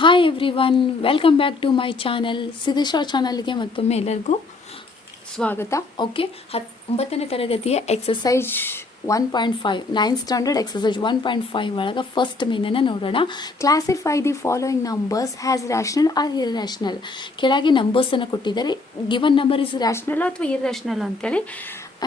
Hi everyone welcome back to my channel Siddeshwara ಚಾನಲ್ಗೆ ಮತ್ತೊಮ್ಮೆ ಎಲ್ಲರಿಗೂ ಸ್ವಾಗತ. ಓಕೆ ಹತ್ ಒಂಬತ್ತನೇ ತರಗತಿಯ exercise one point five nine standard exercise one point five ಒಳಗೆ ಫಸ್ಟ್ ಮೀನನ್ನು ನೋಡೋಣ. Classify the following numbers has rational or irrational ಕೆಳಗೆ ನಂಬರ್ಸನ್ನು ಕೊಟ್ಟಿದ್ದಾರೆ. ಗಿವನ್ ನಂಬರ್ ಇಸ್ ರ್ಯಾಷನಲ್ ಅಥವಾ ಇರ್ಯಾಷನಲ್ ಅಂತೇಳಿ.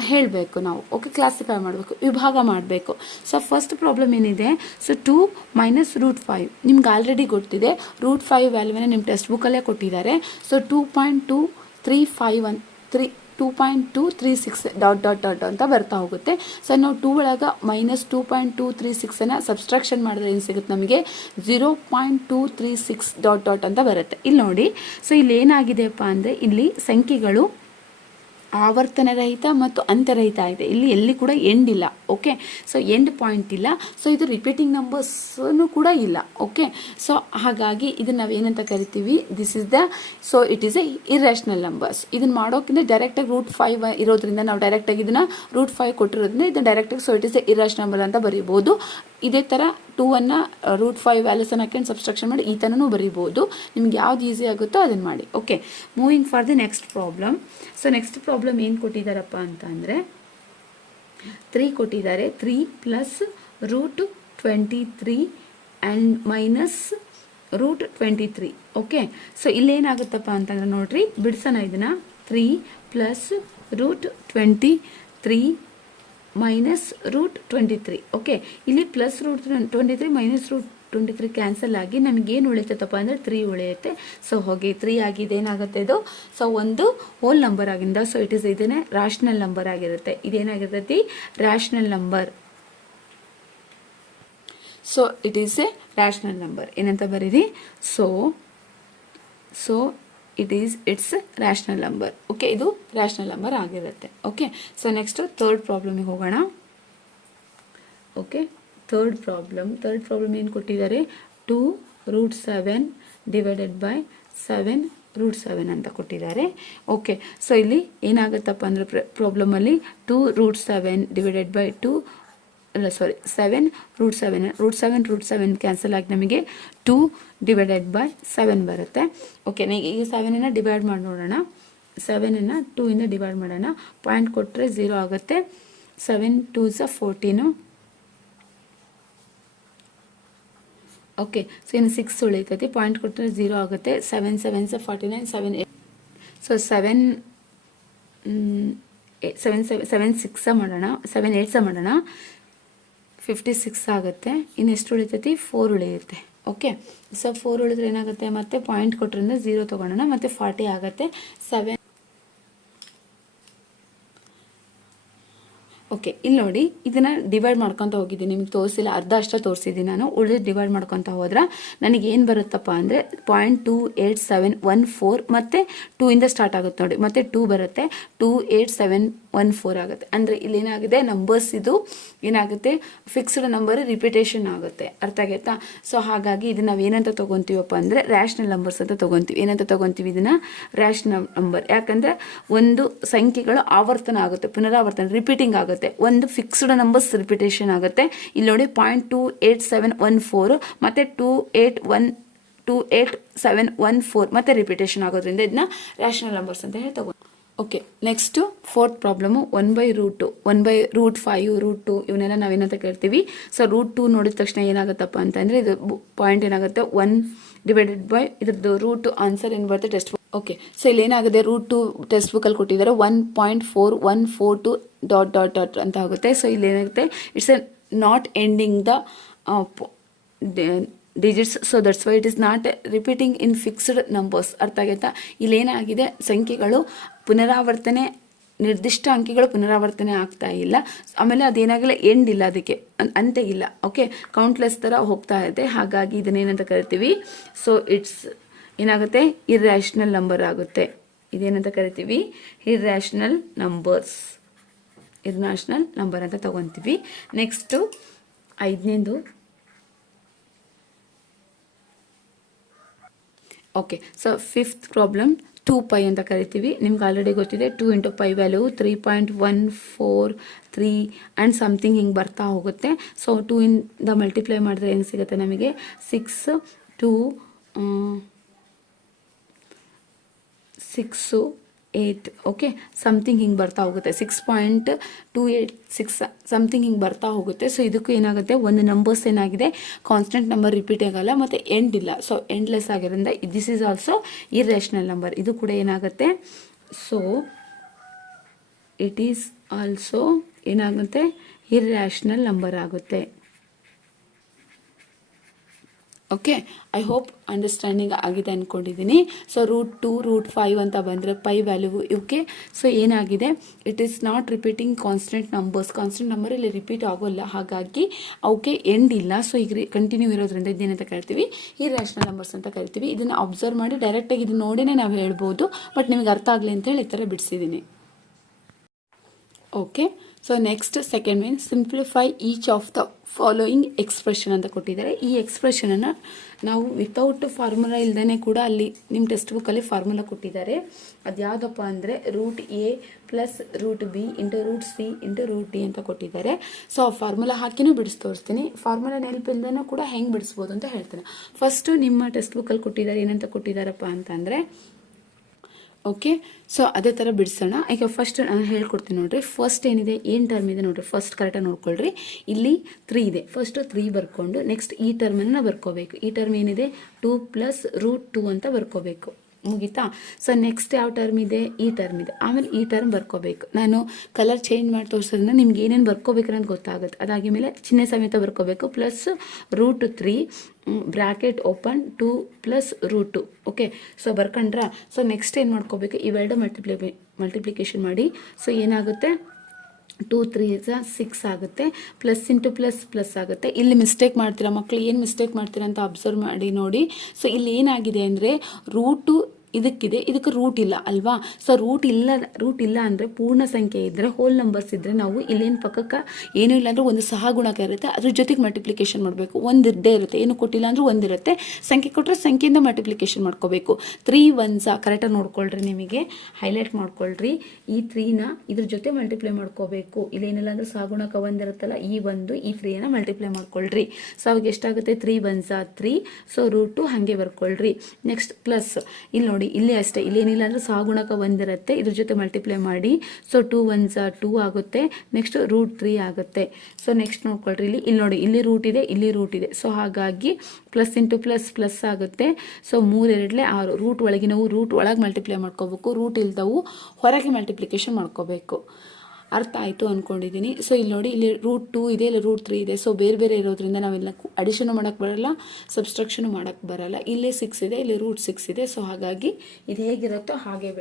ಹೇಳಬೇಕು ನಾವು. ಓಕೆ ಕ್ಲಾಸಿಫೈ ಮಾಡಬೇಕು. ವಿಭಾಗ ಮಾಡಬೇಕು. ಸೊ ಫಸ್ಟ್ ಪ್ರಾಬ್ಲಮ್ ಏನಿದೆ? So two minus root five ನಿಮ್ಗೆ ಆಲ್ರೆಡಿ ಗೊತ್ತಿದೆ. ರೂಟ್ ಫೈವ್ ವ್ಯಾಲ್ಯೂನ ನಿಮ್ಮ ಟೆಕ್ಸ್ಟ್ ಬುಕ್ಕಲ್ಲೇ ಕೊಟ್ಟಿದ್ದಾರೆ. So two point two three five one three two point two three six dot dot dot ಅಂತ ಬರ್ತಾ ಹೋಗುತ್ತೆ. ಸೊ ನಾವು ಟೂ ಒಳಗೆ minus two point two three ಸಿಕ್ಸನ್ನು subtraction ಮಾಡಿದ್ರೆ ಏನು ಸಿಗುತ್ತೆ ನಮಗೆ? Zero point two three six dot dot ಅಂತ ಬರುತ್ತೆ. ಇಲ್ಲಿ ನೋಡಿ. ಸೊ ಇಲ್ಲಿ ಏನಾಗಿದೆಯಪ್ಪ ಅಂದರೆ ಇಲ್ಲಿ ಸಂಖ್ಯೆಗಳು ಆವರ್ತನ ರಹಿತ ಮತ್ತು ಅಂತರಹಿತ ಇದೆ. ಇಲ್ಲಿ, ಎಲ್ಲಿ ಕೂಡ ಎಂಡ್ ಇಲ್ಲ ಓಕೆ ಸೊ ಎಂಡ್ ಪಾಯಿಂಟ್ ಇಲ್ಲ. ಸೊ ಇದು ರಿಪೀಟಿಂಗ್ ನಂಬರ್ಸೂ ಕೂಡ ಇಲ್ಲ ಓಕೆ ಸೊ ಹಾಗಾಗಿ ಇದನ್ನ ನಾವೇನಂತ ಕರಿತೀವಿ? This is the so it is a irrational numbers ಇದನ್ನು ಮಾಡೋಕ್ಕಿಂತ ಡೈರೆಕ್ಟಾಗಿ ರೂಟ್ ಫೈವ್ ಇರೋದ್ರಿಂದ ನಾವು ಡೈರೆಕ್ಟಾಗಿ ಇದನ್ನು ರೂಟ್ ಫೈವ್ ಕೊಟ್ಟಿರೋದ್ರಿಂದ ಇದನ್ನು ಡೈರೆಕ್ಟಾಗಿ so it is a irrational number ಅಂತ ಬರೀಬೋದು. ಇದೇ ಥರ ಟೂವನ್ನು ರೂಟ್ ಫೈವ್ ವ್ಯಾಲ್ಯೂಸನ್ನು ಹಾಕೊಂಡು ಸಬ್ಸ್ಟ್ರಕ್ಷನ್ ಮಾಡಿ ಈ ಥರನೂ ಬರಿಬೋದು. ನಿಮ್ಗೆ ಯಾವ್ದು ಈಸಿ ಆಗುತ್ತೋ ಅದನ್ನು ಮಾಡಿ. Okay moving for the next problem so next problem ಏನು ಕೊಟ್ಟಿದ್ದಾರಪ್ಪ ಅಂತ ಅಂದರೆ ತ್ರೀ ಕೊಟ್ಟಿದ್ದಾರೆ. Three plus root twenty three and minus root twenty three okay so ಇಲ್ಲೇನಾಗುತ್ತಪ್ಪ ಅಂತಂದ್ರೆ ನೋಡ್ರಿ, ಬಿಡ್ಸೋಣ ಇದನ್ನು. Three plus root twenty three minus root twenty three okay ಇಲ್ಲಿ plus root twenty three minus root twenty three cancel ಆಗಿ ನಮಗೇನು ಉಳಿತೈತಪ್ಪ ಅಂದರೆ three ಉಳಿಯುತ್ತೆ. So ಹೋಗಿ ತ್ರೀ ಆಗಿದೆ, ಏನಾಗುತ್ತೆ ಇದು? ಸೊ ಒಂದು ಹೋಲ್ ನಂಬರ್ ಆಗಿಂದ ಸೊ ಇಟ್ ಇಸ್ ಇದೇನೆ ರ್ಯಾಷ್ನಲ್ ನಂಬರ್ ಆಗಿರುತ್ತೆ. ಇದೇನಾಗಿರ್ತೈತಿ rational number so it is a rational number ಏನಂತ ಬರೀರಿ? So so it is it's rational number okay ಇದು ರ್ಯಾಷನಲ್ ನಂಬರ್ ಆಗಿರುತ್ತೆ. ಓಕೆ ಸೊ ನೆಕ್ಸ್ಟ್ ಥರ್ಡ್ ಪ್ರಾಬ್ಲಮಿಗೆ ಹೋಗೋಣ. Okay third problem third problem ಏನು ಕೊಟ್ಟಿದ್ದಾರೆ? Two root seven divided by seven root seven ಅಂತ ಕೊಟ್ಟಿದ್ದಾರೆ. ಓಕೆ ಸೊ ಇಲ್ಲಿ ಏನಾಗುತ್ತಪ್ಪ ಅಂದರೆ ಪ್ರಾಬ್ಲಮಲ್ಲಿ two root seven divided by two ಅಲ್ಲ sorry seven root seven root seven root seven cancel ಆಗಿ ನಮಗೆ ಟೂ ಡಿವೈಡೆಡ್ ಬೈ ಸೆವೆನ್ ಬರುತ್ತೆ. ಓಕೆ ಈಗ ಸೆವೆನನ್ನು ಡಿವೈಡ್ ಮಾಡಿ ನೋಡೋಣ. ಸೆವೆನನ್ನು ಟೂ ಇಂದ ಡಿವೈಡ್ ಮಾಡೋಣ. ಪಾಯಿಂಟ್ ಕೊಟ್ಟರೆ ಝೀರೋ ಆಗುತ್ತೆ. ಸೆವೆನ್ ಟೂ ಸ ಫೋರ್ಟೀನು ಓಕೆ ಸೊ ಇನ್ನು ಸಿಕ್ಸ್ ಉಳಿತೈತಿ. ಪಾಯಿಂಟ್ ಕೊಟ್ಟರೆ ಝೀರೋ ಆಗುತ್ತೆ. ಸೆವೆನ್ ಸೆವೆನ್ ಸ forty nine seven so seven seven seven seven six ಮಾಡೋಣ. ಸೆವೆನ್ ಏಟ್ಸ ಮಾಡೋಣ. ಫಿಫ್ಟಿ ಸಿಕ್ಸ್ ಆಗುತ್ತೆ ಇನ್ನೆಷ್ಟು ಉಳಿತೈತಿ? ಫೋರ್ ಉಳಿಯುತ್ತೆ. ಓಕೆ ಸೊ ಫೋರ್ ಉಳಿದ್ರೆ ಏನಾಗುತ್ತೆ? ಮತ್ತೆ ಪಾಯಿಂಟ್ ಕೊಟ್ಟರಿಂದ ಝೀರೋ ತೊಗೊಳೋಣ ಮತ್ತೆ ಫಾರ್ಟಿ ಆಗುತ್ತೆ. ಸೆವೆನ್ ಓಕೆ ಇಲ್ಲಿ ನೋಡಿ, ಇದನ್ನ ಡಿವೈಡ್ ಮಾಡ್ಕೊತ ಹೋಗಿದ್ದೀನಿ ನಿಮ್ಗೆ ತೋರಿಸಿಲ್ಲ, ಅರ್ಧ ಅಷ್ಟೇ ತೋರಿಸಿದ್ದೀನಿ ನಾನು. ಉಳಿದು ಡಿವೈಡ್ ಮಾಡ್ಕೊತ ಹೋದ್ರೆ ನನಗೆ ಏನು ಬರುತ್ತಪ್ಪ ಅಂದರೆ point two eight seven one four ಮತ್ತು ಟೂ ಇಂದ ಸ್ಟಾರ್ಟ್ ಆಗುತ್ತೆ ನೋಡಿ. ಮತ್ತೆ ಟೂ ಬರುತ್ತೆ two eight seven one four ಆಗುತ್ತೆ. ಅಂದರೆ ಇಲ್ಲಿ ಏನಾಗಿದೆ ನಂಬರ್ಸ್ ಇದು ಏನಾಗುತ್ತೆ ಫಿಕ್ಸ್ಡ್ ನಂಬರ್ ರಿಪಿಟೇಷನ್ ಆಗುತ್ತೆ. ಅರ್ಥ ಆಗೈತಾ? ಸೊ ಹಾಗಾಗಿ ಇದನ್ನ ನಾವು ಏನಂತ ತೊಗೊತೀವಪ್ಪ ಅಂದರೆ ರ್ಯಾಷನಲ್ ನಂಬರ್ಸ್ ಅಂತ ತೊಗೊತೀವಿ. ಏನಂತ ತೊಗೊತೀವಿ ಇದನ್ನ? ರ್ಯಾಷನಲ್ ನಂಬರ್ ಯಾಕಂದರೆ ಒಂದು ಸಂಖ್ಯೆಗಳು ಆವರ್ತನ ಆಗುತ್ತೆ, ಪುನರಾವರ್ತನ ರಿಪೀಟಿಂಗ್ ಆಗುತ್ತೆ. ಒಂದು ಫಿಕ್ಸ್ಡ್ ನಂಬರ್ಸ್ ರಿಪಿಟೇಷನ್ ಆಗುತ್ತೆ. ಇಲ್ಲಿ ನೋಡಿ point two eight seven one four ಮತ್ತು two eight one two eight seven one four ಮತ್ತೆ ರಿಪಿಟೇಷನ್ ಆಗೋದ್ರಿಂದ ಇದನ್ನ ರ್ಯಾಷನಲ್ ನಂಬರ್ಸ್ ಅಂತ ಹೇಳಿ ತಗೋ okay next fourth problem one by root one by root five root two ಇವನ್ನೆಲ್ಲ ನಾವೇನಂತ ಕೇಳ್ತೀವಿ ಸೊ ರೂಟ್ ಟು ನೋಡಿದ ತಕ್ಷಣ ಏನಾಗುತ್ತಪ್ಪ ಅಂತಂದರೆ ಇದು ಪಾಯಿಂಟ್ ಏನಾಗುತ್ತೆ? ಒನ್ ಡಿವೈಡೆಡ್ ಬೈ ಇದ್ರದ್ದು ರೂಟ್ ಆನ್ಸರ್ ಏನು ಬರುತ್ತೆ? ಟೆಸ್ಟ್ ಬುಕ್ ಓಕೆ ಸೊ ಇಲ್ಲಿ ಏನಾಗಿದೆ ರೂಟ್ ಟು ಟೆಕ್ಸ್ಟ್ ಬುಕ್ಕಲ್ಲಿ ಕೊಟ್ಟಿದ್ದಾರೆ. One point four one four two dot dot dot ಅಂತ ಆಗುತ್ತೆ. ಸೊ ಇಲ್ಲಿ ಏನಾಗುತ್ತೆ it's a not ending the digits so that's why it is not repeating in fixed numbers ಅರ್ಥ ಆಗೈತಾ? ಇಲ್ಲೇನಾಗಿದೆ? ಸಂಖ್ಯೆಗಳು ಪುನರಾವರ್ತನೆ, ನಿರ್ದಿಷ್ಟ ಅಂಕಿಗಳು ಪುನರಾವರ್ತನೆ ಆಗ್ತಾ ಇಲ್ಲ. ಆಮೇಲೆ ಅದೇನಾಗಿಲ್ಲ? ಎಂಡ್ ಇಲ್ಲ ಅದಕ್ಕೆ. ಅಂತೆ ಇಲ್ಲ. ಓಕೆ ಕೌಂಟ್ಲೆಸ್ ಥರ ಹೋಗ್ತಾ ಇದೆ. ಹಾಗಾಗಿ ಇದನ್ನೇನಂತ ಕರಿತೀವಿ? ಸೊ ಇಟ್ಸ್ ಏನಾಗುತ್ತೆ? ಇರ್ರ್ಯಾಷನಲ್ ನಂಬರ್ ಆಗುತ್ತೆ. ಇದೇನಂತ ಕರಿತೀವಿ? ಇರ್ರ್ಯಾಷನಲ್ ನಂಬರ್ಸ್ ಇರ್ಯಾಷನಲ್ ನಂಬರ್ ಅಂತ ತಗೊತೀವಿ. ನೆಕ್ಸ್ಟು ಐದನೇದು. Okay so fifth problem two pi ಅಂತ ಕರಿತೀವಿ. ನಿಮ್ಗೆ ಆಲ್ರೆಡಿ ಗೊತ್ತಿದೆ two into pi value three point one four three and something ಹಿಂಗೆ ಬರ್ತಾ ಹೋಗುತ್ತೆ. ಸೊ ಟೂ ಇಂದ ಮಲ್ಟಿಪ್ಲೈ ಮಾಡಿದ್ರೆ ಏನು ಸಿಗುತ್ತೆ ನಮಗೆ? Six two six eight okay something ಹಿಂಗೆ ಬರ್ತಾ ಹೋಗುತ್ತೆ. Six point two eight six something ಹಿಂಗೆ ಬರ್ತಾ ಹೋಗುತ್ತೆ. ಸೊ ಇದಕ್ಕೂ ಏನಾಗುತ್ತೆ? ಒಂದು ನಂಬರ್ಸ್ ಏನಾಗಿದೆ? ಕಾನ್ಸ್ಟೆಂಟ್ ನಂಬರ್ ರಿಪೀಟ್ ಆಗಲ್ಲ, ಮತ್ತು ಎಂಡ್ ಇಲ್ಲ. ಸೊ ಎಂಡ್ಲೆಸ್ ಆಗಿರೋದ್ರಿಂದ this is also irrational number ಇದು ಕೂಡ ಏನಾಗುತ್ತೆ? ಸೊ ಇಟ್ ಈಸ್ ಆಲ್ಸೋ ಏನಾಗುತ್ತೆ? ಇರ್ರ್ಯಾಷನಲ್ ನಂಬರ್ ಆಗುತ್ತೆ. ಓಕೆ ಐ ಹೋಪ್ ಅಂಡರ್ಸ್ಟ್ಯಾಂಡಿಂಗ್ ಆಗಿದೆ ಅಂದ್ಕೊಂಡಿದ್ದೀನಿ so root two root five ಅಂತ ಬಂದರೆ ಪೈ ವ್ಯಾಲ್ಯೂ ಇವಕ್ಕೆ ಸೊ ಏನಾಗಿದೆ? It is not repeating constant numbers constant number ಇಲ್ಲಿ ರಿಪೀಟ್ ಆಗೋಲ್ಲ. ಹಾಗಾಗಿ ಅವಕ್ಕೆ ಎಂಡ್ ಇಲ್ಲ. ಸೊ ಈಗ ಕಂಟಿನ್ಯೂ ಇರೋದ್ರಿಂದ ಇದೇನಂತ ಕರಿತೀವಿ? ಈ ರ್ಯಾಷನಲ್ ನಂಬರ್ಸ್ ಅಂತ ಕರಿತೀವಿ. ಇದನ್ನು ಅಬ್ಸರ್ವ್ ಮಾಡಿ ಡೈರೆಕ್ಟಾಗಿ ಇದನ್ನು ನೋಡಿನೇ ನಾವು ಹೇಳ್ಬೋದು. ಬಟ್ ನಿಮಗೆ ಅರ್ಥ ಆಗಲಿ ಅಂತೇಳಿ ಈ ಥರ ಬಿಡಿಸಿದ್ದೀನಿ okay so next second mean simplify each of the following expression ಅಂತ ಕೊಟ್ಟಿದ್ದಾರೆ. ಈ ಎಕ್ಸ್ಪ್ರೆಷನನ್ನು ನಾವು ವಿತೌಟ್ ಫಾರ್ಮುಲಾ ಇಲ್ದೇ ಕೂಡ ಅಲ್ಲಿ ನಿಮ್ಮ ಟೆಕ್ಸ್ಟ್ ಬುಕ್ಕಲ್ಲಿ ಫಾರ್ಮುಲಾ ಕೊಟ್ಟಿದ್ದಾರೆ. ಅದು ಯಾವುದಪ್ಪ ಅಂದರೆ root A plus root B into root C into root D ಅಂತ ಕೊಟ್ಟಿದ್ದಾರೆ. ಸೊ ಆ ಫಾರ್ಮುಲಾ ಹಾಕಿನೂ ಬಿಡಿಸಿ ತೋರಿಸ್ತೀನಿ. ಫಾರ್ಮುಲಾ ನೆನಪಿಲ್ದೇ ಕೂಡ ಹೆಂಗೆ ಬಿಡಿಸ್ಬೋದು ಅಂತ ಹೇಳ್ತೀನಿ. ಫಸ್ಟು ನಿಮ್ಮ ಟೆಕ್ಸ್ಟ್ ಬುಕ್ಕಲ್ಲಿ ಕೊಟ್ಟಿದ್ದಾರೆ ಏನಂತ ಕೊಟ್ಟಿದ್ದಾರಪ್ಪ ಅಂತಂದರೆ ಓಕೆ ಸೊ ಅದೇ ಥರ ಬಿಡಿಸೋಣ. ಈಗ ಫಸ್ಟ್ ನಾನು ಹೇಳ್ಕೊಡ್ತೀನಿ ನೋಡಿರಿ. ಫಸ್ಟ್ ಏನಿದೆ? ಏನು ಟರ್ಮ್ ಇದೆ ನೋಡಿರಿ? ಫಸ್ಟ್ ಕರೆಕ್ಟಾಗಿ ನೋಡ್ಕೊಳ್ರಿ. ಇಲ್ಲಿ ತ್ರೀ ಇದೆ. ಫಸ್ಟು ತ್ರೀ ಬರ್ಕೊಂಡು ನೆಕ್ಸ್ಟ್ ಈ ಟರ್ಮನ್ನು ಬರ್ಕೋಬೇಕು. ಈ ಟರ್ಮ್ ಏನಿದೆ? ಟೂ ಪ್ಲಸ್ ರೂಟ್ ಟೂ ಅಂತ ಬರ್ಕೋಬೇಕು. ಮುಗೀತಾ? ಸೊ ನೆಕ್ಸ್ಟ್ ಯಾವ ಟರ್ಮ್ ಇದೆ? ಈ ಟರ್ಮ್ ಇದೆ. ಆಮೇಲೆ ಈ ಟರ್ಮ್ ಬರ್ಕೋಬೇಕು. ನಾನು ಕಲರ್ ಚೇಂಜ್ ಮಾಡಿ ತೋರಿಸೋದ್ರಿಂದ ನಿಮ್ಗೆ ಏನೇನು ಬರ್ಕೋಬೇಕು ಅನ್ನೋದು ಗೊತ್ತಾಗುತ್ತೆ. ಅದಾಗಿ ಮೇಲೆ ಚಿಹ್ನೆ ಸಮೇತ ಬರ್ಕೋಬೇಕು. Plus root three bracket open two plus root two okay so ಬರ್ಕೊಂಡ್ರಾ? So next ಏನು ಮಾಡ್ಕೋಬೇಕು? ಇವೆರಡು ಮಲ್ಟಿಪ್ಲಿ ಮಲ್ಟಿಪ್ಲಿಕೇಶನ್ ಮಾಡಿ. ಸೊ ಏನಾಗುತ್ತೆ? ಟೂ, ತ್ರೀ ಝ ಸಿಕ್ಸ್ ಆಗುತ್ತೆ. ಪ್ಲಸ್ ಇಂಟು ಪ್ಲಸ್ ಪ್ಲಸ್ ಆಗುತ್ತೆ. ಇಲ್ಲಿ ಮಿಸ್ಟೇಕ್ ಮಾಡ್ತೀರಾ ಮಕ್ಕಳು ಏನು ಮಿಸ್ಟೇಕ್ ಮಾಡ್ತೀರಾ ಅಂತ ಅಬ್ಸರ್ವ್ ಮಾಡಿ ನೋಡಿ. ಸೊ ಇಲ್ಲಿ ಏನಾಗಿದೆ ಅಂದರೆ ರೂಟು ಇದಕ್ಕಿದೆ, ಇದಕ್ಕೆ ರೂಟ್ ಇಲ್ಲ, ಅಲ್ವಾ? ಸೊ ರೂಟ್ ಇಲ್ಲ ರೂಟ್ ಇಲ್ಲ ಅಂದರೆ ಪೂರ್ಣ ಸಂಖ್ಯೆ ಇದ್ದರೆ ಹೋಲ್ ನಂಬರ್ಸ್ ಇದ್ದರೆ ನಾವು ಇಲ್ಲೇನು ಪಕ್ಕಕ್ಕೆ ಏನೂ ಇಲ್ಲ ಅಂದರೆ ಒಂದು ಸಹಗುಣಕ ಇರುತ್ತೆ. ಅದ್ರ ಜೊತೆಗೆ ಮಲ್ಟಿಪ್ಲಿಕೇಶನ್ ಮಾಡಬೇಕು. ಒಂದು ಇದ್ದೇ ಇರುತ್ತೆ. ಏನು ಕೊಟ್ಟಿಲ್ಲ ಅಂದರೆ ಒಂದಿರುತ್ತೆ ಸಂಖ್ಯೆ ಕೊಟ್ಟರೆ ಸಂಖ್ಯೆಯಿಂದ ಮಲ್ಟಿಪ್ಲಿಕೇಶನ್ ಮಾಡ್ಕೋಬೇಕು. ತ್ರೀ ಒನ್ಸ ಕರೆಕ್ಟಾಗಿ ನೋಡ್ಕೊಳ್ರಿ ನಿಮಗೆ. ಹೈಲೈಟ್ ಮಾಡ್ಕೊಳ್ರಿ. ಈ ತ್ರೀನ ಇದ್ರ ಜೊತೆ ಮಲ್ಟಿಪ್ಲೈ ಮಾಡ್ಕೋಬೇಕು. ಇಲ್ಲೇನಿಲ್ಲ ಅಂದರೆ ಸಹಗುಣಕ ಒಂದಿರುತ್ತಲ್ಲ ಈ ಒಂದು, ಈ ತ್ರೀಯನ್ನು ಮಲ್ಟಿಪ್ಲೈ ಮಾಡ್ಕೊಳ್ರಿ. ಸೊ ಅವಾಗ ಎಷ್ಟಾಗುತ್ತೆ? Three ones three so root ಹಾಗೆ ಬರ್ಕೊಳ್ರಿ. ನೆಕ್ಸ್ಟ್ ಪ್ಲಸ್ ಇಲ್ಲಿ ನೋಡಿ ಇಲ್ಲಿ ಅಷ್ಟೇ ಇಲ್ಲೇನಿಲ್ಲ ಅಂದರೆ ಸಹಗುಣಕ ಒಂದಿರುತ್ತೆ. ಇದ್ರ ಜೊತೆ ಮಲ್ಟಿಪ್ಲೈ ಮಾಡಿ ಸೊ ಟೂ ಒನ್ಸ ಟೂ ಆಗುತ್ತೆ ನೆಕ್ಸ್ಟ್ ರೂಟ್ ತ್ರೀ ಆಗುತ್ತೆ. ಸೊ ನೆಕ್ಸ್ಟ್ ನೋಡ್ಕೊಳ್ರಿ, ಇಲ್ಲಿ ಇಲ್ಲಿ ನೋಡಿ, ಇಲ್ಲಿ ರೂಟ್ ಇದೆ, ಇಲ್ಲಿ ರೂಟ್ ಇದೆ. ಸೊ ಹಾಗಾಗಿ ಪ್ಲಸ್ ಇಂಟು ಪ್ಲಸ್ ಪ್ಲಸ್ ಆಗುತ್ತೆ. ಸೊ ಮೂರೆರಡಲೆ ಆರು ರೂಟ್ ಒಳಗಿನವು ರೂಟ್ ಒಳಗೆ ಮಲ್ಟಿಪ್ಲೈ ಮಾಡ್ಕೋಬೇಕು ರೂಟ್ ಇಲ್ದವು ಹೊರಗೆ ಮಲ್ಟಿಪ್ಲಿಕೇಶನ್ ಮಾಡ್ಕೋಬೇಕು. ಅರ್ಥ ಆಯಿತು ಅಂದ್ಕೊಂಡಿದ್ದೀನಿ ಸೊ ಇಲ್ಲಿ ನೋಡಿ, ಇಲ್ಲಿ ರೂಟ್ ಟೂ ಇದೆ, ಇಲ್ಲಿ ರೂಟ್ ತ್ರೀ ಇದೆ. ಸೊ ಬೇರೆ ಬೇರೆ ಇರೋದ್ರಿಂದ ನಾವೆಲ್ಲ ಅಡಿಷನು ಮಾಡೋಕ್ಕೆ ಬರಲ್ಲ ಸಬ್ಸ್ಟ್ರಕ್ಷನು ಮಾಡೋಕ್ಕೆ ಬರೋಲ್ಲ. ಇಲ್ಲೇ ಸಿಕ್ಸ್ ಇದೆ, ಇಲ್ಲಿ ರೂಟ್ ಸಿಕ್ಸ್ ಇದೆ. ಸೊ ಹಾಗಾಗಿ ಇದು ಹೇಗಿರುತ್ತೋ ಹಾಗೆ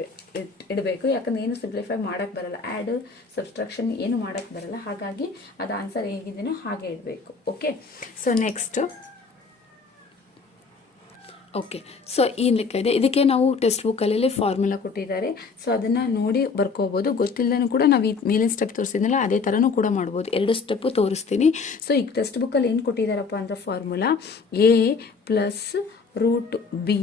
ಇಡಬೇಕು. ಯಾಕಂದರೆ ಏನು ಸಿಂಪ್ಲಿಫೈ ಮಾಡೋಕ್ಕೆ ಬರಲ್ಲ. ಆ್ಯಡ್ ಸಬ್ಸ್ಟ್ರಕ್ಷನ್ ಏನು ಮಾಡೋಕ್ಕೆ ಬರೋಲ್ಲ. ಹಾಗಾಗಿ ಅದು ಆನ್ಸರ್ ಹೇಗಿದೆಯೋ ಹಾಗೆ ಇಡಬೇಕು. Okay so next okay so ಈ ಲೆಕ್ಕ ಇದೆ. ಇದಕ್ಕೆ ನಾವು ಟೆಕ್ಸ್ಟ್ ಬುಕ್ಕಲ್ಲಿ ಫಾರ್ಮುಲಾ ಕೊಟ್ಟಿದ್ದಾರೆ. ಸೊ ಅದನ್ನು ನೋಡಿ ಬರ್ಕೋಬೋದು. ಗೊತ್ತಿಲ್ಲದೂ ಕೂಡ ನಾವು ಈ ಮೇಲಿನ ಸ್ಟೆಪ್ ತೋರಿಸಿದ್ನಲ್ಲ, ಅದೇ ಥರನೂ ಕೂಡ ಮಾಡ್ಬೋದು. ಎರಡು ಸ್ಟೆಪ್ಪು ತೋರಿಸ್ತೀನಿ. ಸೊ ಈಗ ಟೆಕ್ಸ್ಟ್ ಬುಕ್ಕಲ್ಲಿ ಏನು ಕೊಟ್ಟಿದ್ದಾರಪ್ಪ ಅಂದ್ರೆ formula A plus root B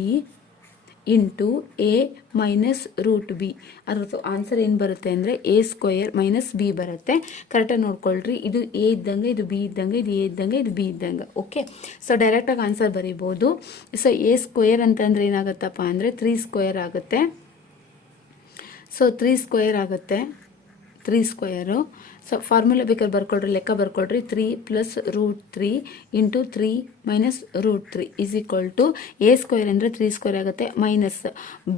into A minus root B ಅದ್ರದ್ದು ಆನ್ಸರ್ ಏನು ಬರುತ್ತೆ ಅಂದರೆ ಎ ಸ್ಕ್ವಯರ್ ಮೈನಸ್ ಬಿ ಬರುತ್ತೆ. ಕರೆಕ್ಟಾಗಿ ನೋಡ್ಕೊಳ್ರಿ. ಇದು ಎ ಇದ್ದಂಗೆ, ಇದು ಬಿ ಇದ್ದಂಗೆ, ಇದು ಎ ಇದ್ದಂಗೆ, ಇದು ಬಿ ಇದ್ದಂಗೆ. ಓಕೆ ಸೊ ಡೈರೆಕ್ಟಾಗಿ ಆನ್ಸರ್ ಬರೀಬೋದು. ಸೊ ಎ ಸ್ಕ್ವಯರ್ ಅಂತಂದರೆ ಏನಾಗುತ್ತಪ್ಪ ಅಂದರೆ ತ್ರೀ ಸ್ಕ್ವಯರ್ ಆಗುತ್ತೆ. ಸೊ ತ್ರೀ ಸ್ಕ್ವಯರ್ ಆಗುತ್ತೆ. ತ್ರೀ ಸ್ಕ್ವಯರು ಸೊ ಫಾರ್ಮುಲಾ ಬೇಕಾದ್ರೆ ಬರ್ಕೊಳ್ರಿ, ಲೆಕ್ಕ ಬರ್ಕೊಳ್ರಿ. Three plus root three into three minus root three is equal to A square ಅಂದರೆ ತ್ರೀ ಸ್ಕ್ವೇರ್ ಆಗುತ್ತೆ ಮೈನಸ್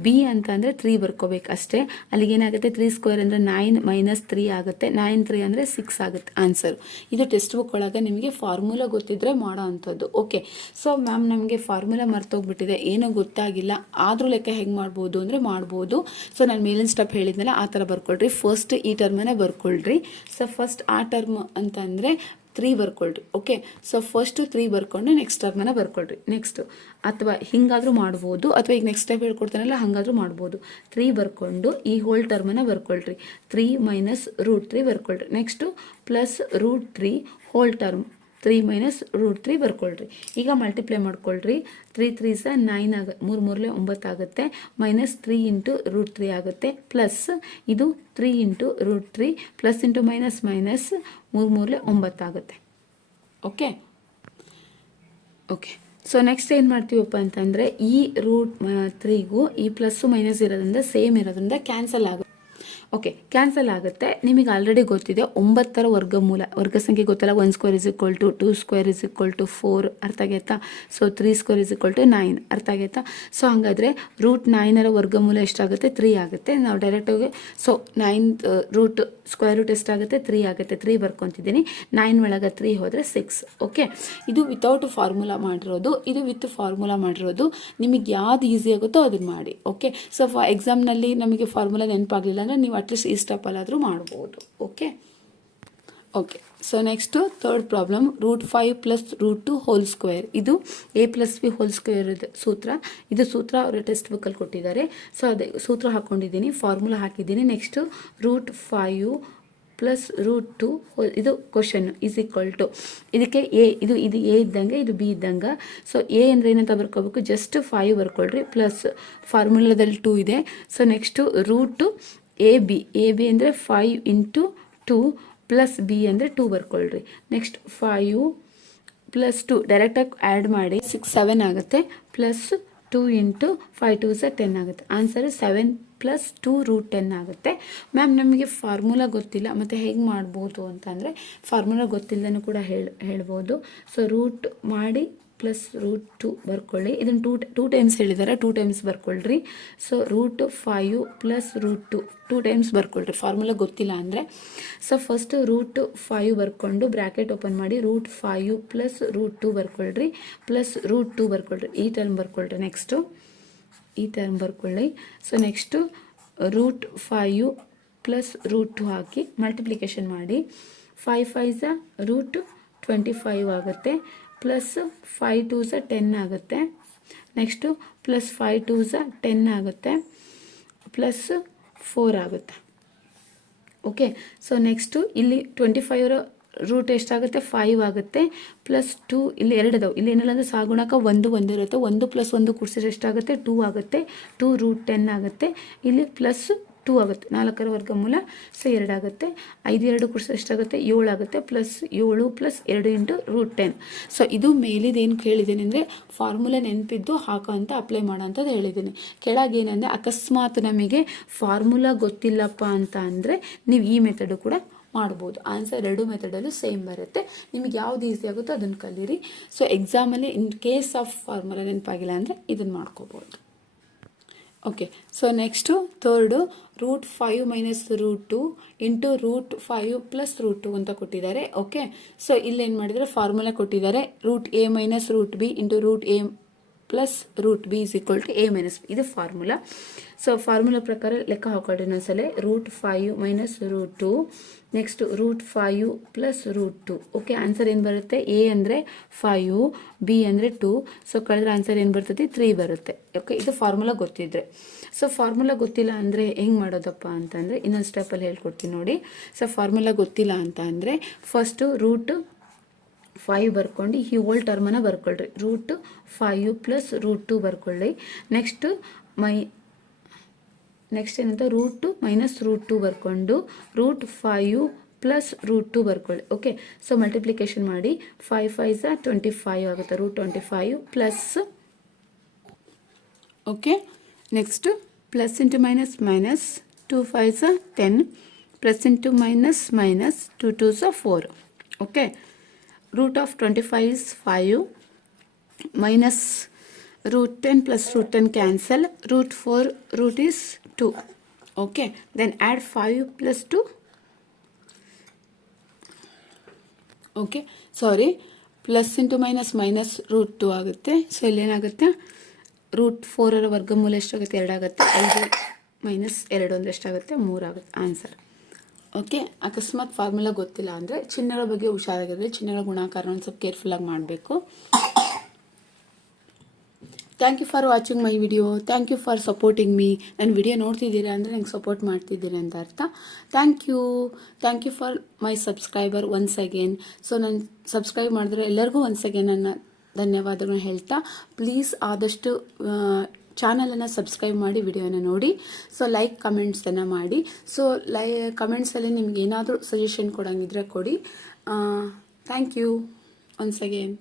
ಬಿ ಅಂತ ಅಂದರೆ ತ್ರೀ ಬರ್ಕೋಬೇಕು ಅಷ್ಟೇ. ಅಲ್ಲಿಗೆ ಏನಾಗುತ್ತೆ? ತ್ರೀ ಸ್ಕ್ವೇರ್ ಅಂದರೆ ನೈನ್ ಮೈನಸ್ ತ್ರೀ ಆಗುತ್ತೆ. ನೈನ್ ತ್ರೀ ಅಂದರೆ ಸಿಕ್ಸ್ ಆಗುತ್ತೆ. ಆನ್ಸರ್ ಇದು ಟೆಕ್ಸ್ಟ್ ಬುಕ್ ಒಳಗೆ ನಿಮಗೆ ಫಾರ್ಮುಲಾ ಗೊತ್ತಿದ್ರೆ ಮಾಡೋ ಅಂಥದ್ದು. ಓಕೆ ಸೊ ಮ್ಯಾಮ್ ನಮಗೆ ಫಾರ್ಮುಲಾ ಮರ್ತೋಗ್ಬಿಟ್ಟಿದೆ. ಏನೂ ಗೊತ್ತಾಗಿಲ್ಲ. ಆದರೂ ಲೆಕ್ಕ ಹೆಂಗೆ ಮಾಡ್ಬೋದು ಅಂದರೆ ಮಾಡ್ಬೋದು. ಸೊ ನಾನು ಮೇಲಿನ ಸ್ಟೆಪ್ ಹೇಳಿದ್ನಲ್ಲ, ಆ ಥರ ಬರ್ಕೊಳ್ರಿ. ಫಸ್ಟ್ ಈ ಟರ್ಮನ್ನೇ ಬರ್ಕೊಳ್ರಿ. ಸೊ ಫಸ್ಟ್ ಆ ಟರ್ಮ್ ಅಂತಂದರೆ ತ್ರೀ ಬರ್ಕೊಳ್ರಿ. ಓಕೆ ಸೊ ಫಸ್ಟು ತ್ರೀ ಬರ್ಕೊಂಡು ನೆಕ್ಸ್ಟ್ ಟರ್ಮನ್ನು ಬರ್ಕೊಳ್ರಿ. ನೆಕ್ಸ್ಟು ಅಥವಾ ಹಿಂಗಾದರೂ ಮಾಡ್ಬೋದು. ಅಥವಾ ಈಗ ನೆಕ್ಸ್ಟ್ ಟೈಪ್ ಹೇಳ್ಕೊಡ್ತಾನಲ್ಲ, ಹಾಗಾದ್ರೂ ಮಾಡ್ಬೋದು. ತ್ರೀ ಬರ್ಕೊಂಡು ಈ ಹೋಲ್ ಟರ್ಮನ್ನ ಬರ್ಕೊಳ್ರಿ. Three minus root three ಬರ್ಕೊಳ್ರಿ. Next plus root three whole term three minus root three ಬರ್ಕೊಳ್ರಿ. ಈಗ ಮಲ್ಟಿಪ್ಲೈ ಮಾಡ್ಕೊಳ್ರಿ. ತ್ರೀ ತ್ರೀ ಸಹ ನೈನ್ ಆಗ, ಮೂರು, ಮೂರಲೆ ಒಂಬತ್ತು ಆಗುತ್ತೆ. Minus three into root three ಆಗುತ್ತೆ. ಪ್ಲಸ್ ಇದು three into root three plus into minus minus ಮೂರು, ಮೂರಲೆ ಒಂಬತ್ತು ಆಗುತ್ತೆ. ಓಕೆ ಓಕೆ ಸೊ ನೆಕ್ಸ್ಟ್ ಏನು ಮಾಡ್ತೀವಪ್ಪ ಅಂತಂದರೆ ಈ ರೂಟ್ ತ್ರೀಗೂ ಈ ಪ್ಲಸ್ಸು ಮೈನಸ್ ಇರೋದ್ರಿಂದ ಸೇಮ್ ಇರೋದ್ರಿಂದ ಕ್ಯಾನ್ಸಲ್ ಆಗುತ್ತೆ. ಓಕೆ ಕ್ಯಾನ್ಸಲ್ ಆಗುತ್ತೆ. ನಿಮಗೆ ಆಲ್ರೆಡಿ ಗೊತ್ತಿದೆ, ಒಂಬತ್ತರ ವರ್ಗಮೂಲ ವರ್ಗ ಸಂಖ್ಯೆ ಗೊತ್ತಲ್ಲ one square is equal to two square is equal to four ಅರ್ಥ ಆಗೈತಾ? So three square is equal to nine ಅರ್ಥ ಆಗೈತಾ? ಸೊ ಹಾಗಾದರೆ ರೂಟ್ ನೈನರ ವರ್ಗಮೂಲ ಎಷ್ಟಾಗುತ್ತೆ? ತ್ರೀ ಆಗುತ್ತೆ. ನಾವು ಡೈರೆಕ್ಟಾಗಿ so nine root square root ಎಷ್ಟಾಗುತ್ತೆ? ತ್ರೀ ಆಗುತ್ತೆ. ತ್ರೀ ಬರ್ಕೊತಿದ್ದೀನಿ. ನೈನ್ ಒಳಗೆ ತ್ರೀ ಹೋದರೆ ಸಿಕ್ಸ್ ಓಕೆ ಇದು ವಿತೌಟ್ ಫಾರ್ಮುಲಾ ಮಾಡಿರೋದು. ಇದು ವಿತ್ ಫಾರ್ಮುಲಾ ಮಾಡಿರೋದು. ನಿಮಗೆ ಯಾವ್ದು ಈಸಿ ಆಗುತ್ತೋ ಅದನ್ನು ಮಾಡಿ ಓಕೆ ಸೊ ಫಾ ಎಕ್ಸಾಮ್ನಲ್ಲಿ ನಮಗೆ ಫಾರ್ಮುಲಾ ನೆನಪಾಗಲಿಲ್ಲ ಅಂದರೆ ನೀವು ಅಟ್ಲೀಸ್ಟ್ ಈ ಸ್ಟೆಪ್ಪಲ್ಲಾದರೂ ಮಾಡ್ಬೋದು. Okay okay so next third problem root five plus root two whole square ಇದು A plus B whole square ಸೂತ್ರ. ಇದು ಸೂತ್ರ ಅವರು ಟೆಕ್ಸ್ಟ್ ಬುಕ್ಕಲ್ಲಿ ಕೊಟ್ಟಿದ್ದಾರೆ. ಸೊ ಅದೇ ಸೂತ್ರ ಹಾಕ್ಕೊಂಡಿದ್ದೀನಿ ಫಾರ್ಮುಲಾ ಹಾಕಿದ್ದೀನಿ. Next root five plus root two ಇದು ಕ್ವಶನ್ ಈಸ್ ಈಕ್ವಲ್ ಟು ಇದಕ್ಕೆ ಎ ಇದು ಇದು ಎ ಇದ್ದಂಗೆ, ಇದು ಬಿ ಇದ್ದಂಗೆ. ಸೊ ಎ ಅಂದರೆ ಏನಂತ ಬರ್ಕೋಬೇಕು? ಜಸ್ಟ್ ಫೈವ್ ಬರ್ಕೊಳ್ರಿ ಪ್ಲಸ್ ಫಾರ್ಮುಲಾದಲ್ಲಿ ಟೂ ಇದೆ. So next root A B A B ಅಂದರೆ five into two plus B ಅಂದರೆ ಟೂ ಬರ್ಕೊಳ್ರಿ. ನೆಕ್ಸ್ಟ್ ಫೈವ್ ಪ್ಲಸ್ ಟು ಡೈರೆಕ್ಟಾಗಿ ಆ್ಯಡ್ ಮಾಡಿ ಸಿಕ್ಸ್ ಸೆವೆನ್ ಆಗುತ್ತೆ. Plus two into five two ಸ ಟೆನ್ ಆಗುತ್ತೆ. Answer seven plus two root ten ಆಗುತ್ತೆ. Ma'am ನಮಗೆ ಫಾರ್ಮುಲಾ ಗೊತ್ತಿಲ್ಲ. ಮತ್ತು ಹೇಗೆ ಮಾಡ್ಬೋದು ಅಂತಂದರೆ ಫಾರ್ಮುಲಾ ಗೊತ್ತಿಲ್ಲದೂ ಕೂಡ ಹೇಳಿ, ಹೇಳ್ಬೋದು. ಸೊ ರೂಟ್ ಮಾಡಿ ಪ್ಲಸ್ ರೂಟ್ ಟು ಬರ್ಕೊಳ್ಳಿ. ಇದನ್ನು ಟೂ ಟೂ ಟೈಮ್ಸ್ ಹೇಳಿದ್ದಾರೆ two times ಬರ್ಕೊಳ್ರಿ. So root five plus root two two times ಬರ್ಕೊಳ್ರಿ. Formula ಗೊತ್ತಿಲ್ಲ ಅಂದರೆ. ಸೊ ಫಸ್ಟ್ ರೂಟ್ ಫೈವ್ ಬರ್ಕೊಂಡು ಬ್ರ್ಯಾಕೆಟ್ ಓಪನ್ ಮಾಡಿ root five plus root two ಬರ್ಕೊಳ್ರಿ. Plus root two ಬರ್ಕೊಳ್ರಿ. ಈ term ಬರ್ಕೊಳ್ರಿ ನೆಕ್ಸ್ಟು ಈ ಟರ್ಮ್ ಬರ್ಕೊಳ್ಳಿ. So next root five plus root two ಹಾಕಿ multiplication ಮಾಡಿ. Five five root twenty five ಆಗುತ್ತೆ. ಪ್ಲಸ್ ಫೈವ್ ಟು ಸ ಟೆನ್ ಆಗುತ್ತೆ. ನೆಕ್ಸ್ಟು ಪ್ಲಸ್ ಫೈವ್ ಟು ಸ ಟೆನ್ ಆಗುತ್ತೆ. ಪ್ಲಸ್ ಫೋರ್ ಆಗುತ್ತೆ. ಓಕೆ ಸೊ ನೆಕ್ಸ್ಟು ಇಲ್ಲಿ ಟ್ವೆಂಟಿ ಫೈವ್ರ ರೂಟ್ ಎಷ್ಟಾಗುತ್ತೆ ಫೈವ್ ಆಗುತ್ತೆ. ಪ್ಲಸ್ ಟೂ ಇಲ್ಲಿ ಎರಡು ಅದಾವೆ ಇಲ್ಲಿ ಏನಿಲ್ಲ ಅಂದರೆ ಸಾಗುಣಕ ಒಂದು ಒಂದು ಇರುತ್ತೆ. ಒಂದು ಪ್ಲಸ್ ಒಂದು ಕೂಡಿಸಿದ್ರೆ ಎಷ್ಟಾಗುತ್ತೆ? ಟೂ ಆಗುತ್ತೆ. ಟೂ ರೂಟ್ ಟೆನ್ ಆಗುತ್ತೆ. ಇಲ್ಲಿ ಪ್ಲಸ್ ಟೂ ಆಗುತ್ತೆ, ನಾಲ್ಕರ ವರ್ಗಮೂಲ ಸೊ ಎರಡಾಗುತ್ತೆ, ಐದು ಎರಡು ಕೂಡ ಎಷ್ಟಾಗುತ್ತೆ, ಏಳು ಆಗುತ್ತೆ ಪ್ಲಸ್ ಏಳು ಪ್ಲಸ್ ಎರಡು ಇಂಟು ರೂಟ್ ಟೆನ್ ಸೊ ಇದು ಮೇಲಿದೇನು ಕೇಳಿದ್ದೀನಿ ಅಂದರೆ ಫಾರ್ಮುಲಾ ನೆನಪಿದ್ದು ಹಾಕೋ ಅಂತ ಅಪ್ಲೈ ಮಾಡೋ ಅಂಥದ್ದು ಹೇಳಿದ್ದೀನಿ. ಕೆಳಗೇನೆಂದರೆ ಅಕಸ್ಮಾತ್ ನಮಗೆ ಫಾರ್ಮುಲಾ ಗೊತ್ತಿಲ್ಲಪ್ಪ ಅಂತ ಅಂದರೆ ನೀವು ಈ ಮೆಥಡು ಕೂಡ ಮಾಡ್ಬೋದು. ಆನ್ಸರ್ ಎರಡು ಮೆಥಡಲ್ಲೂ ಸೇಮ್ ಬರುತ್ತೆ. ನಿಮಗೆ ಯಾವ್ದು ಈಸಿ ಆಗುತ್ತೋ ಅದನ್ನು ಕಲೀರಿ. ಸೊ ಎಕ್ಸಾಮಲ್ಲಿ ಇನ್ ಕೇಸ್ ಆಫ್ ಫಾರ್ಮುಲಾ ನೆನಪಾಗಿಲ್ಲ ಅಂದರೆ ಇದನ್ನು ಮಾಡ್ಕೋಬೋದು. Okay so next third root five minus root two into root five plus root two ಅಂತ ಕೊಟ್ಟಿದ್ದಾರೆ. ಓಕೆ ಸೊ ಇಲ್ಲೇನು ಮಾಡಿದರೆ? ಫಾರ್ಮುಲಾ ಕೊಟ್ಟಿದ್ದಾರೆ. Root A minus root B into root A plus root B is equal to A minus B ಇದು formula so formula ಪ್ರಕಾರ ಲೆಕ್ಕ ಹಾಕೊಳ್ಳಿ ಇನ್ನೊಂದ್ಸಲ root five minus root two next root five plus root two okay answer ಏನು ಬರುತ್ತೆ? A ಅಂದರೆ five B ಅಂದರೆ two so ಕಳೆದ್ರೆ ಆನ್ಸರ್ ಏನು ಬರ್ತದೆ ತ್ರೀ ಬರುತ್ತೆ. ಓಕೆ ಇದು ಫಾರ್ಮುಲಾ ಗೊತ್ತಿದ್ರೆ. ಸೊ ಫಾರ್ಮುಲಾ ಗೊತ್ತಿಲ್ಲ ಅಂದರೆ ಹೆಂಗೆ ಮಾಡೋದಪ್ಪ ಅಂತಂದರೆ ಇನ್ನೊಂದು ಸ್ಟೆಪ್ಪಲ್ಲಿ ಹೇಳ್ಕೊಡ್ತೀನಿ ನೋಡಿ. ಸೊ ಫಾರ್ಮುಲಾ ಗೊತ್ತಿಲ್ಲ ಅಂತ ಅಂದರೆ ಫಸ್ಟು ರೂಟ್ ಫೈವ್ ಬರ್ಕೊಂಡು, ಈ ಹೋಲ್ ಟರ್ಮನ್ನು ಬರ್ಕೊಳ್ರಿ. Root five plus root two ಬರ್ಕೊಳ್ಳಿ. ನೆಕ್ಸ್ಟು ಮೈ ನೆಕ್ಸ್ಟ್ ಏನಂತ? Root two minus root two ಬರ್ಕೊಂಡು root five plus root two ಬರ್ಕೊಳ್ಳಿ. ಓಕೆ ಸೊ ಮಲ್ಟಿಪ್ಲಿಕೇಶನ್ ಮಾಡಿ ಫೈವ್ ಝ ಟ್ವೆಂಟಿ ಫೈವ್ ಆಗುತ್ತೆ. Root twenty five plus okay next plus into minus minus two ಝ ten plus into minus minus two two ಸ four okay root of 25 is 5 minus root 10 plus root 10 cancel, root 4 root is 2 okay, then add 5 plus 2 okay sorry plus into minus minus root two ಆಗುತ್ತೆ. So ಇಲ್ಲೇನಾಗುತ್ತೆ? Root ಫೋರರ ವರ್ಗಮೂಲ ಎಷ್ಟಾಗುತ್ತೆ? ಎರಡಾಗುತ್ತೆ. ಐದು minus ಎರಡು ಅಂದರೆ ಎಷ್ಟಾಗುತ್ತೆ? ಮೂರಾಗುತ್ತೆ ಆನ್ಸರ್ ಓಕೆ ಅಕಸ್ಮಾತ್ ಫಾರ್ಮುಲಾ ಗೊತ್ತಿಲ್ಲ ಅಂದರೆ ಚಿಹ್ನೆಗಳ ಬಗ್ಗೆ ಹುಷಾರಾಗಿರಲಿ ಚಿಹ್ನೆಗಳ ಗುಣಾಕಾರ ಒಂದು ಸ್ವಲ್ಪ ಕೇರ್ಫುಲ್ಲಾಗಿ ಮಾಡಬೇಕು. Thank you for watching my video thank you for supporting me ನನ್ನ ವಿಡಿಯೋ ನೋಡ್ತಿದ್ದೀರಾ ಅಂದರೆ ನಂಗೆ ಸಪೋರ್ಟ್ ಮಾಡ್ತಿದ್ದೀರಾ ಅಂತ ಅರ್ಥ. Thank you thank you for my subscriber once again so ನಾನು ಸಬ್ಸ್ಕ್ರೈಬ್ ಮಾಡಿದ್ರೆ ಎಲ್ಲರಿಗೂ ಒನ್ಸ್ ಅಗೇನ್ ನನ್ನ ಧನ್ಯವಾದಗಳನ್ನ ಹೇಳ್ತಾ ಪ್ಲೀಸ್ ಆದಷ್ಟು ಚಾನಲನ್ನು ಸಬ್ಸ್ಕ್ರೈಬ್ ಮಾಡಿ ವಿಡಿಯೋನ ನೋಡಿ. ಸೊ ಲೈಕ್ ಕಮೆಂಟ್ಸನ್ನು ಮಾಡಿ. ಸೊ ಲೈ ಕಮೆಂಟ್ಸಲ್ಲಿ ನಿಮ್ಗೆ ಏನಾದರೂ ಸಜೆಷನ್ ಕೊಡೋಂಗಿದ್ರೆ ಕೊಡಿ. Thank you once again